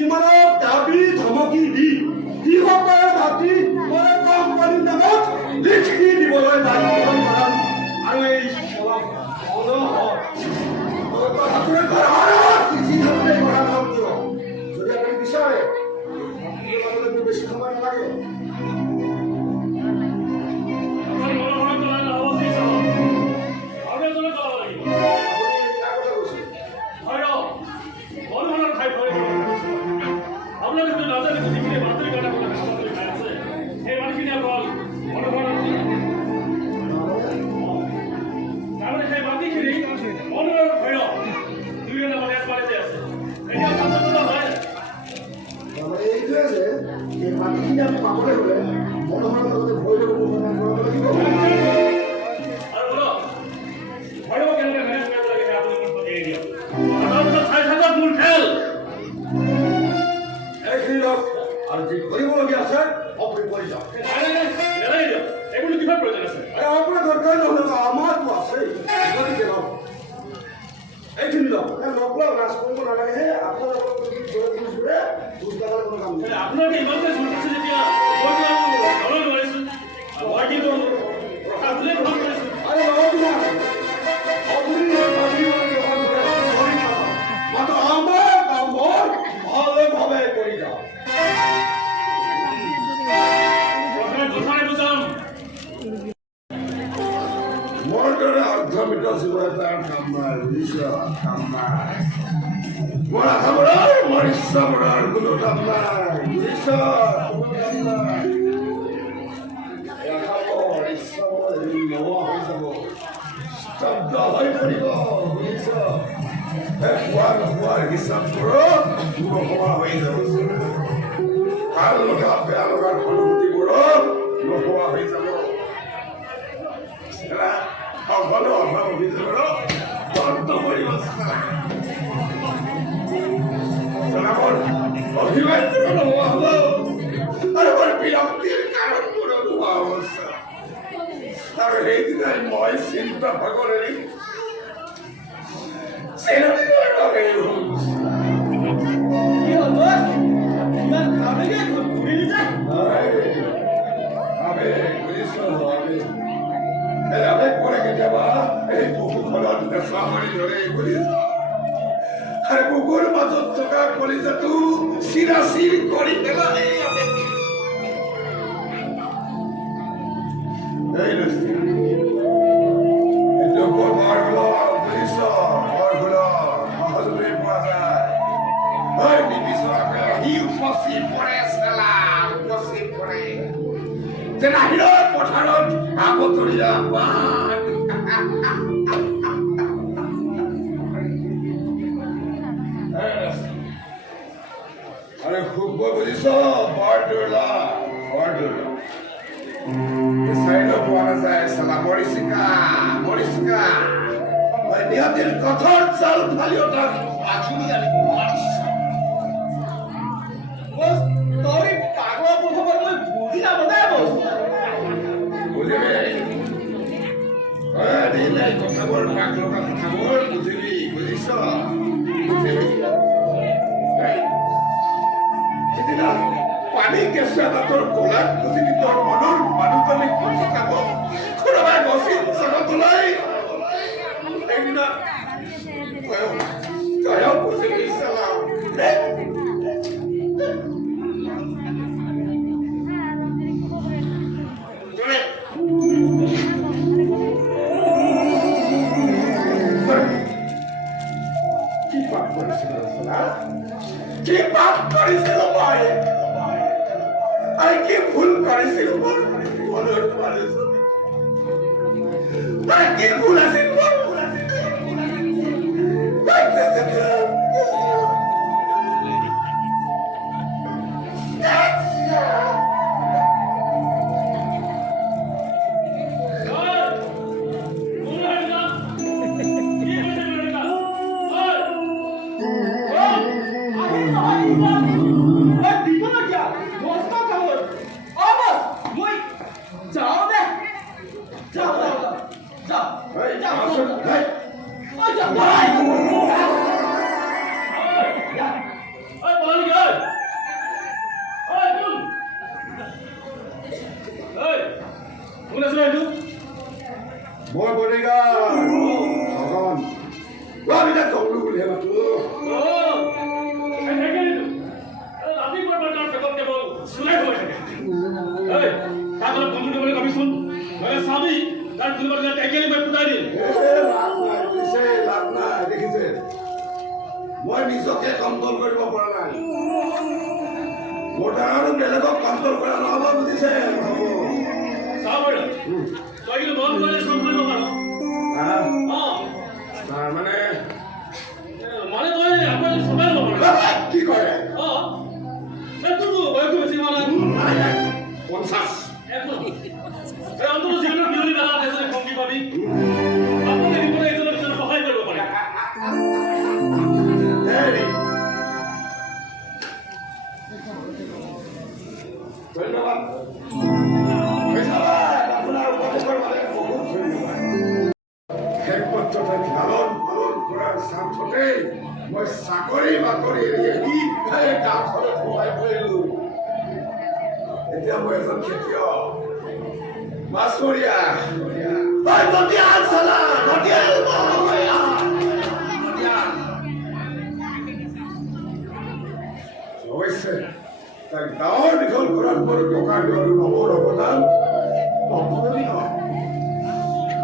কিমানক দাবী ধমকি দি কৃষকৰ মাটি মই কোম্পানীৰ নামত লিখি দিবলৈ বাধ্য কৰাম আৰু এই কথাটোৱে যদি আপুনি বিচাৰে বেছি সময় নালাগে। পাবলৈ হলে মনোহৰৰ লগতে ভয় ল'ব লাগিব। আৰু যি কৰিবলগীয়া আছে আপুনি কৰি যাওক। এইবোৰ কিমান প্ৰয়োজন আছে? আপোনাৰ দৰকাৰ নহ'লে আমাৰতো আছে গতিকে লওক এইখিনি লওক লগ লওক ৰাজ কৰিব নালাগে। আপোনাৰ আপোনালোকে ইমানকে জোৰ দিছে যেতিয়া মই নোৱাৰিছোঁ মই কিন্তু প্ৰসাদ বুলিয়ে গ্ৰহণ কৰিছোঁ। মাত্ৰ আমাৰ কামবোৰ ভালভাৱে কৰি যাওক। মোৰ দৰে অৰ্ধমিত জীৱন তাৰ কাম নাই বুজিছ কাম নাই। মোৰ আশাবোৰৰ মোৰ ইচ্ছাবোৰৰ কোনো কাম নাই বুজিছ কাম নাই। আশাবোৰ ইচ্ছাবোৰ নোহোৱা হৈ যাব স্তব্ধ হৈ পৰিব বুজিছ। খোৱাৰ হিচাপবোৰত নোহোৱা হৈ যাব। ভাল লগা বেয়া লগাৰ অনুভূতিবোৰত নোহোৱা হৈ যাব। সকলো অভাৱ অভিযোগৰ বন্ধ কৰিব অভিমানটো নোহোৱা হ'ব আৰু মোৰ বিৰক্তিৰ কাৰণবোৰো নোহোৱা অৱস্থা। আৰু সেইদিনাই মই চিন্তা ভাগৰেৰে চিৰদিনৰ বাবে কেতিয়াবা এই বুকুখনত নেচা মাৰি ধৰে আৰু বুকুৰ মাজত থকা কলিজাটো চিৰাচিৰ কৰি পেলালে। এইটো বৰ বুজিছ বৰ সহজতে পোৱা যায়। নিবিচৰাকৈ সি উপচি পৰে চালা উপচি পৰে যেন আহিলৰ পথাৰত আবতৰীয়া পাত। আৰে খুব বুঝিস বৰ দুৰ্লা চাইলো পোৱা যায় চালা মৰিচিকা নিহতিৰ কঠোৰ চাল ফালিও তাক আঁচুৰি আনিব তই পাগলা প্ৰথমত মই বুজি নাপায় বুজিবি কথাবোৰ পাগলকা কথাবোৰ বুজিবি বুজিছ। সেদিনা পানী কেঁচুৱা দাঁতৰ কোলাত বুজিবি তোৰ মনৰ মানুহজনে খুচি খাব কোনোবাই গছিল জগতলৈ সেইদিনা তয়ো বুজিবি চালাও। কি পাপ কৰিছিলো মই আৰু কি ভুল কৰিছিলো মোৰ মনৰ কি ভুল আছিল মোৰ নিজকে কণ্ট্ৰল কৰিব পৰা নাই মোৰ দ্বাৰা আৰু বেলেগক কণ্ট্ৰল কৰা নহ'ব বুজিছে চাওঁ বাৰু তই কিন্তু মন কৰিলে চব কৰিব পাৰ তাৰমানে মানে তই আমাৰ চবাই ল'ব পাৰ কি কৰে তোৰতো বয়সটো বেছি হোৱা নাই 50 অন্তত জীৱনৰ বিয়লি বেলা এজনে সংগী পাবি আপুনি বিপদে এজনে পিছনে সহায় কৰিব পাৰে ধন্যবাদ আপোনাৰ উপদেশৰ বাবে বহুত ধন্যবাদ শেষ পৰ্যন্ত লালন পালন কৰাৰ স্বাৰ্থতে মই চাকৰি বাকৰি এৰি গাঁওখনত সহায় কৰিলো এতিয়া মই এজন খেতিয়ক মাছমৰীয়া অৱশ্যে তাক ডাঙৰ দীঘল কৰাত মোৰ টকা দিয়াৰো নৱৰ অৱদান অপূৰণীয়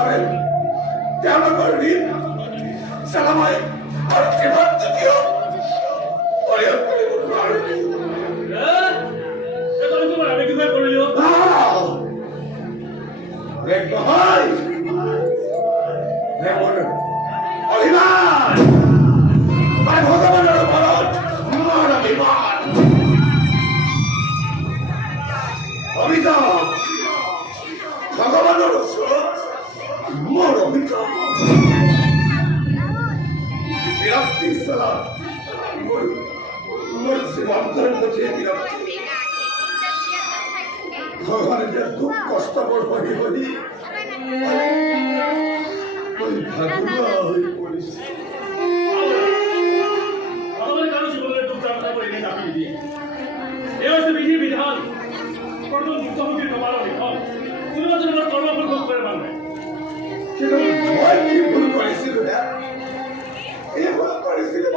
আৰু তেওঁলোকৰ ঋণ চেলামাই আৰু কিমান যদিও পৰিয়াল কৰিব নোৱাৰো নহয় অভিমান ভগৱানৰ ওপৰত মোৰ অভিমান অভিযোগ ভগৱানৰ ওচৰত মোৰ অভিযোগ বিৰক্তি চলা মোৰ জীৱনটোৰ প্ৰতি বিৰক্তি ভগৱানে খুব কষ্টকৰ পঢ়ি পঢ়ি ভাগুৱা হৈ পৰিছে ভগৱানে কাৰো জীৱনলৈ দুখ যাত্ৰা কৰি এনে কাপি নিদিয়ে এই হৈছে বিধিৰ বিধান কৰ্ম মুক্তমুখীৰ কপালৰ লিখন কোনোবা জনৰ কৰ্মফল ভোগ কৰে মানুহে কিন্তু মই কি ভুল কৰিছিলো এই ভুল কৰিছিলো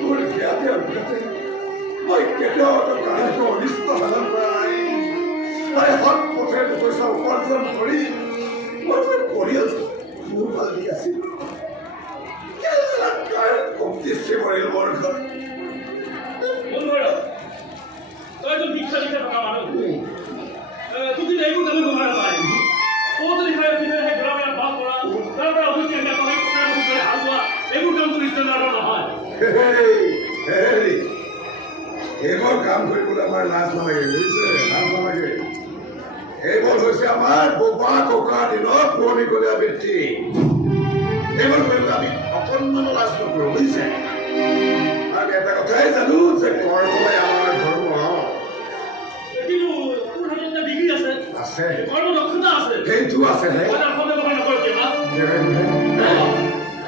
মোৰ জ্ঞাতে অজ্ঞাতে মই কেতিয়াও কাৰোকে অনিষ্ট সাধন কৰা নাই মই সৎ পথে পইচা উপাৰ্জন কৰি মই পৰিয়াল পোহপাল দি আছিলো কমতিষ্টি কৰিল মোৰ ঘৰ তই তো দীক্ষা দীক্ষা থকা মানুহ তুই যদি এইবোৰ কামে গমাই নাপায় ক'ত লিখাই সেই ঘূৰা বাস কৰা তাৰ পৰা অভিজ্ঞ হাল বোৱা এইবোৰ কামটো নিশ্চয় নহয় এইবোৰ কাম কৰিবলৈ আমাৰ লাজ নালাগে বুজিছে লাজ নালাগে এইবোৰ হৈছে আমাৰ বোপা ককা দিনৰ পুৰণিকলীয়া বৃত্তি এইবোৰ কৰিবলৈ আমি অকণমানো লাজ নকৰোঁ বুজিছে আমি এটা কথাই জানো যে কৰ্মই আমাৰ ধৰ্ম কিন্তু তোৰ হাতত ডিগ্ৰী আছে আছে কৰ্ম দক্ষতা আছে সেইটো আছে ব্যৱহাৰ নকৰ কিবা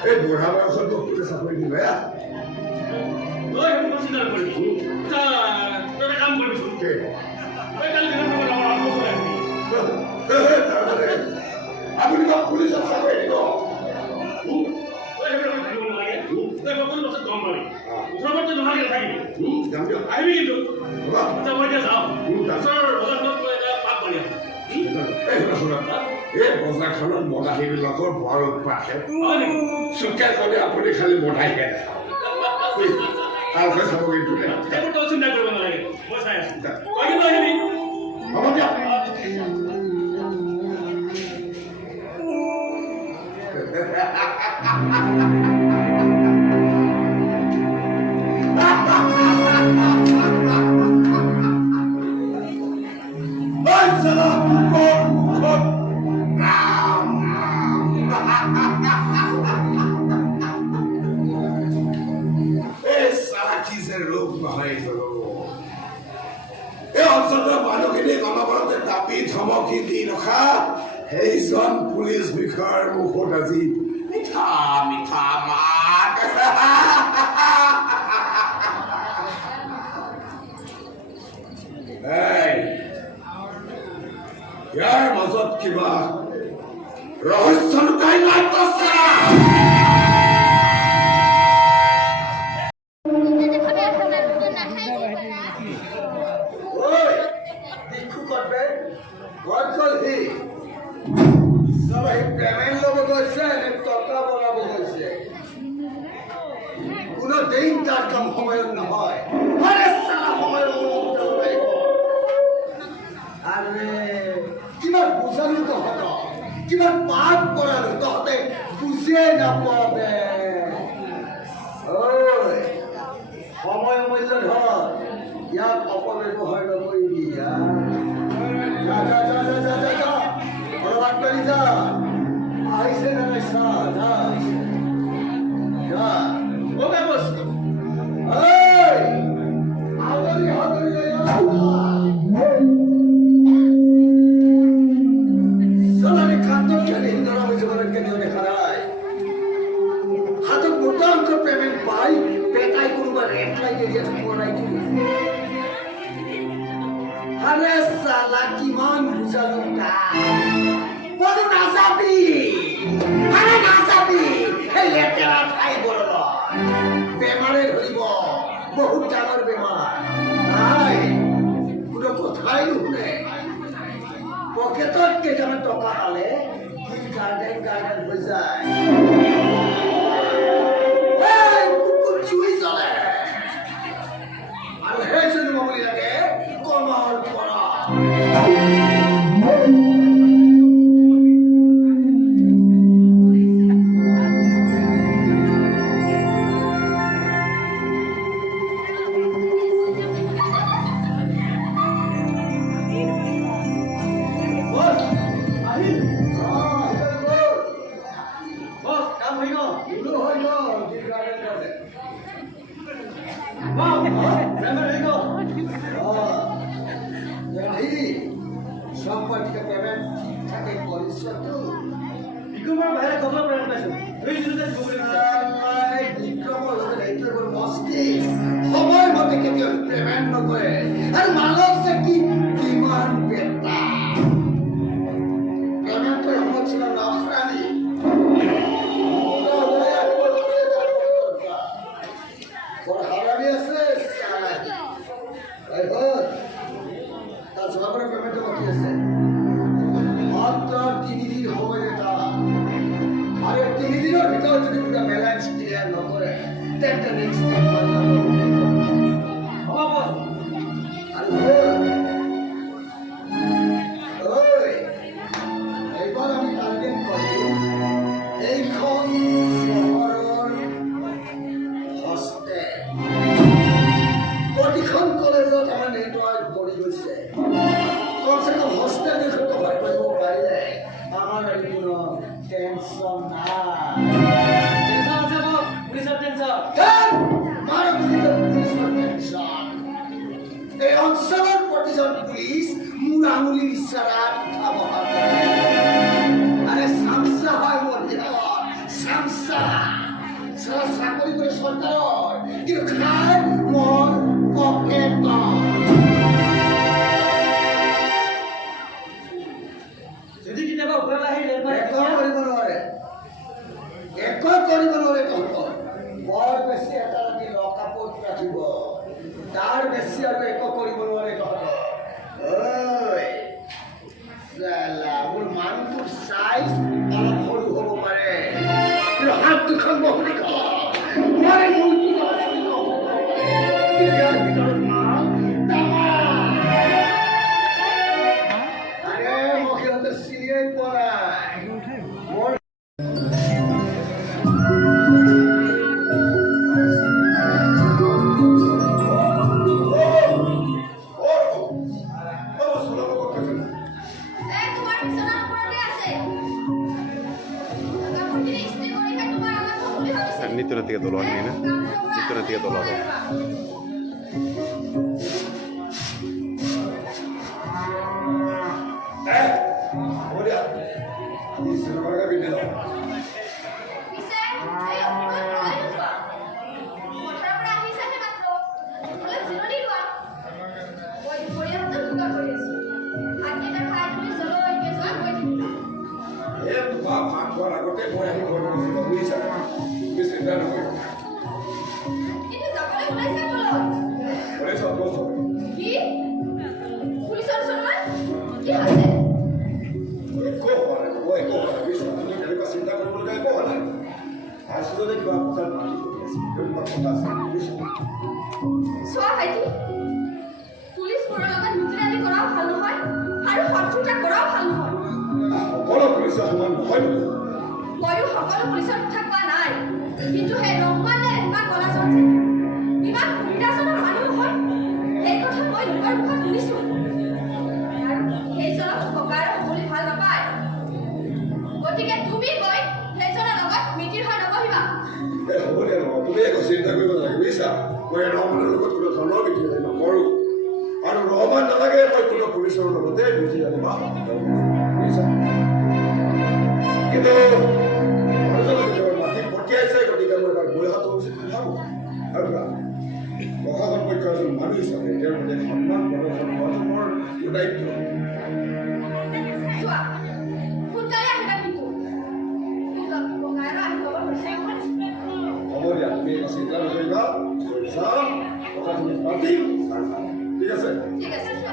এই বুঢ়া বয়সত বস্তুতে চাকৰি দিলে তই সেইবোৰ চিন্তা নকৰিবি তই এটা কাম কৰিবিচোন তই কালি দিনৰ সময়ত আমাৰ আত্মচলাই আপুনি মোক পুলিচত চাকৰি দিব তই সেইবোৰ থাকিব নালাগে তই সকলো বস্তু গম পাবি ওচৰত নোহোৱাকৈ নাথাকিবি আহিবি কিন্তু মই এতিয়া যাওঁ ওচৰৰ বজাৰখনত এটা পাক মাৰি এই বজাৰখনত মদাহীবিলাকৰ বৰ উৎপাত চুকে কৰি আপুনি খালি মদাহীহে ভালকৈ চাব কিন্তু সেইবোৰ তই চিন্তা কৰিব নালাগে মই চাই আছো তই কিন্তু আহিবি হ'ব দিয়ক ধমকি দি ৰখা সেইজন পুলিচ বিষয়াৰ মুখত আজি মিঠা মিঠা মাত ইয়াৰ মাজত কিবা ৰহস্য লুকাই নাই দেই তাৰ কাম সময়ত নহয় আৰে সাৰা সময়ত আৰে কিমান বুজালো তহঁতক কিমান পাঠ কৰালো তহঁতে বুজিয়ে নাপাবে ঐ সময় মূল্য ধৰ ইয়াক অপব্যৱহাৰ নকৰিবি যা যা যা যা যা যা যা অলপ কৰি যা আহিছে না নাই চা যা যা ওকে বস এই আদৰি আদৰি চলারে খাদ্য খেলে হিন্দরা বুঝে কেন দেখা নাই হাতত মোটামুটি পেমেন্ট পাই পেটাই কোনোবা রেট লাগে দিয়ে পড়াই দিবি আরে সালা কিমান বুঝালো তা বলো নাচাবি আরে নাচাবি এই লেটেরা ঠাই বড় বেমারে ধরিব বহুত ডাঙৰ বেমাৰ নাই কোনো কথাই নুশুনে পকেটত কেইটামান টকা পালে গাৰ্ডেন গাৰ্ডেন হৈ যায় কুকুৰ চুই চলে আৰু সেই জন্ম বুলি লাগে কৰ্মৰ পৰা সময় মতে কেতিয়াও পেমেন্ট নকৰে আৰু মানৱ যে কি কিমান পেটা পেমেন্ট কৰি সময় ছিল নখৰানি বৰ হাৰামি আছে তাৰ জবাবৰ পেমেন্ট বাকী আছে মাত্ৰ 3 দিন সময় এটা আৰু 3 দিনৰ ভিতৰত যদি পুৰা বেলেঞ্চ ক্লিয়াৰ নকৰে তেন্তে নেক্সট টাইম এইবাৰ আমি টাৰ্গেট কৰিম এইখন চহৰৰ হোষ্টেল প্ৰতিখন কলেজত আমাৰ নেটৱৰ্ক কৰি গৈছে কমচে কম হোষ্টেল এখন কভাৰ কৰিব পাৰিলে আমাৰ কোনো টেনশ্যন নাই এই অঞ্চলৰ প্ৰতিজন পুলিচ মোৰ আঙুলিৰ ইচ্ছাৰাত আৰে চামচা হয় মোৰ চামচা সাৰা চাকৰি কৰে সৰকাৰ কিন্তু খায় মোৰ পকেট যদি কেতিয়াবা ওপৰলৈ আহি ৰেল মাৰে একো কৰিব নোৱাৰে তহঁতক বৰ বেছি এটা ৰাতি লকআপত ৰাখিব তাৰ বেছি আৰু একো কৰিব নোৱাৰে তহঁতক মোৰ মানুহটোৰ চাইজ অলপ সৰু হ'ব পাৰে কিন্তু হাত দুখন বহুত মই ইয়াৰ ভিতৰত মাল আৰে মোক সিহঁতে চিনিয়াই পোৱা মোৰ Nitu nanti kita tolong ini, nitu nanti kita tolong. Udah, ini sebenarnya video. Bisa, ayo kita coba. Motor apa bisa nih matro? Kalau zero di dua, woi boleh atau bukan boleh? Hati kita kaya tuh zero ini juga boleh. Tuh pak, gua lakukan boleh ini boleh bisa, bisa dah boleh. Ini tak boleh boleh saya belum. Boleh soal. Ki? Polis harus sama? Ki ada? Bisa, ini dari kasih tahu boleh kau lah. Hasilnya juga bukan আছে কথা আছে বুজিছা চোৱা ভাইটি পুলিচবোৰৰ লগত মিতিৰালি কৰাও ভাল নহয় আৰু শত্ৰুতা কৰাও ভাল নহয় সকলো পুলিচৰ সমান নহয় নেকি? ময়ো সকলো পুলিচৰ কথা কোৱা নাই কিন্তু সেই ৰহমানে এনেকুৱা কলাজন যে ইমান সুবিধাজনক মানুহ হয় এই কথা মই লোকৰ মুখত শুনিছোঁ আৰু সেইজনক ককাৰো বুলি ভাল নাপায় গতিকে তুমি গৈ সেইজনৰ লগত মিতিৰ হৈ নবহিবা হ'ব দিয়া নহয় তুমি একো চিন্তা কৰিব নালাগে বুজিছা মই ৰহমানৰ লগত কোনো ধৰণৰ মিতিৰালি নকৰোঁ আৰু ৰহমান নালাগে মই কোনো পুলিচৰ লগতে মিতিৰালি বুজিছা কিন্তু মানুহজনে মাটি পঠিয়াইছে গতিকে মই এবাৰ গৈ অহাটো উচিত ভাবোঁ আৰু প্ৰশাসন পক্ষৰ এজন মানুহ হিচাপে তেওঁৰ প্ৰতি সন্মান প্ৰদৰ্শন কৰাটো মোৰ দায়িত্ব চোৱা সোনকালে আহিবা কিন্তু ককাৰো আহি পাব হৈছে হ'ব দিয়া তুমি একো চিন্তা নকৰিবা যাম কথাখিনি পাতিম ঠিক আছে ঠিক আছে চোৱা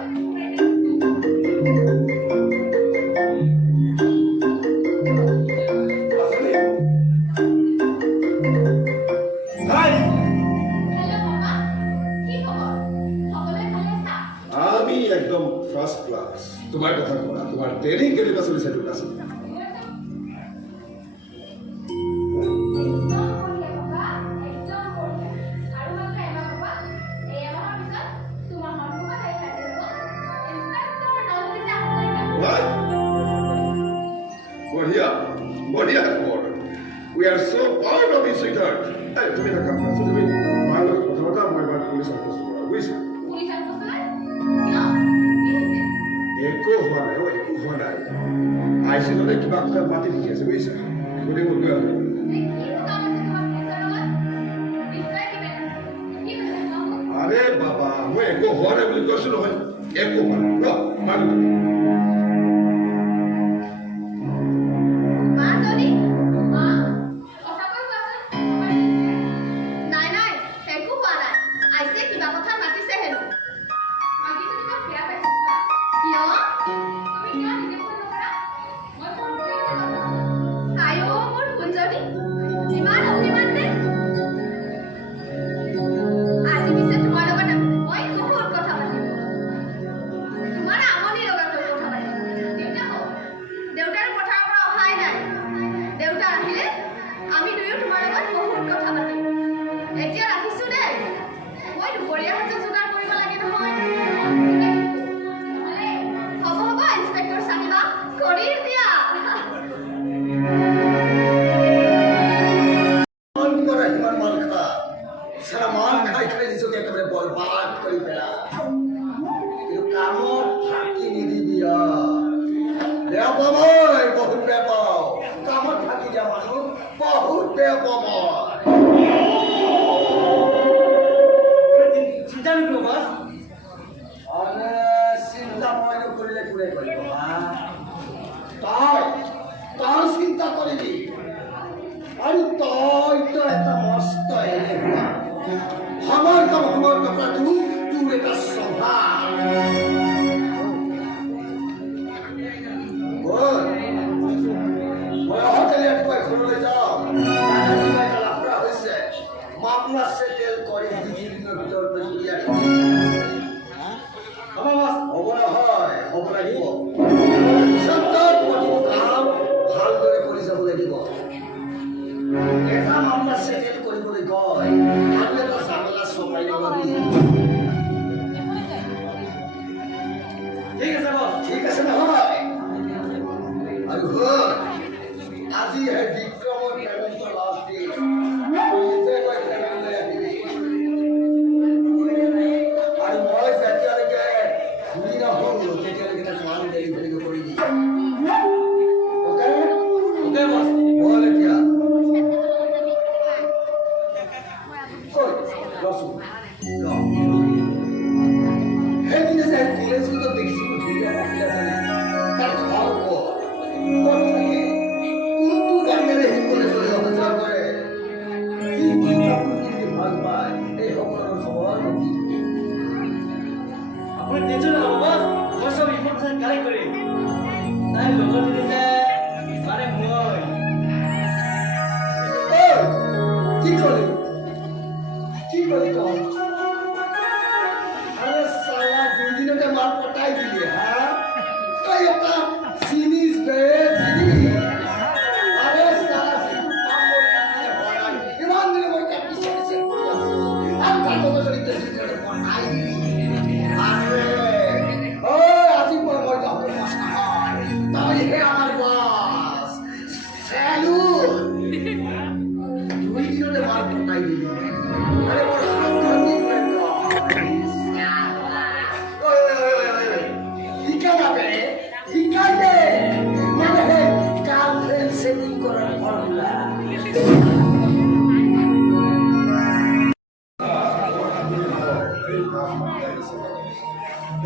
আমি একদম ফাৰ্স্ট ক্লাস তোমাৰ কথা কোৱা তোমাৰ ট্ৰেইনিং কেনেকুৱা চলিছে তোৰ আছে বঢ়িয়া বঢ়িয়া খবৰ we are so proud of you sweetheart এই তুমি এটা কাম কৰা তুমি মাৰ লগত কথা পতা মই এবাৰ পুলিচ অফিচত বুজিছা একো হোৱা নাই একো হোৱা নাই আইচিলতে কিবা কথা মাতি লিখি আছে বুজিছা গতিকে মই গৈ আহোঁ আরে বাবা মই একো হোৱা নাই বুলি কৈছো নহয় একো হোৱা নাই ৰ মানুহ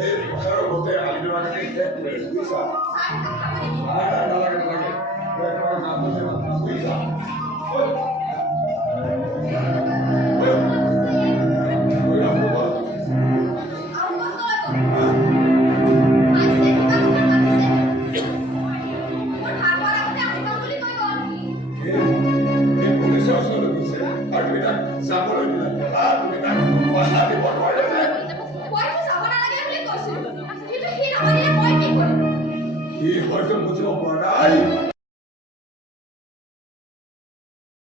এই পথাৰৰ মতে আলিটো ৰাখি শেষ কৰি বুজিছা চাহ একাপ খাব নেকি? নালাগে নালাগে মই একেবাৰে নামটো বুজিছা আৰু কষ্ট লাগিব। মাতিছে, কিবা কথা মাতিছে। মোৰ ভাত হোৱাৰ আগতে আহি পাম বুলি কৈ গ'ল। এই পুলিচৰ ওচৰলৈ গৈছে আৰু তুমি তাক যাবলৈ দিলা তুমি তাক পইচা দিব নোৱাৰে মইতো যাব নালাগে বুলি কৈছিলো। কিন্তু সি নমানিলে মই কি কৰিম? সি হয়তো বুজিব পৰা নাই